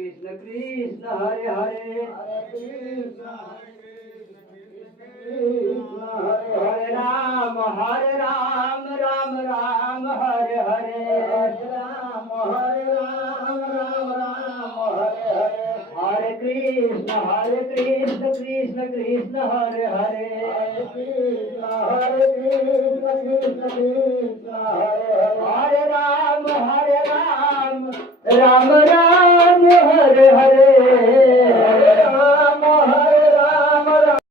Krishna Krishna Hare Hare Hare Ram Ram Ram Hare Hare Hare Krishna Krishna Krishna Hare Hare Hare Ram Ram Hare Hare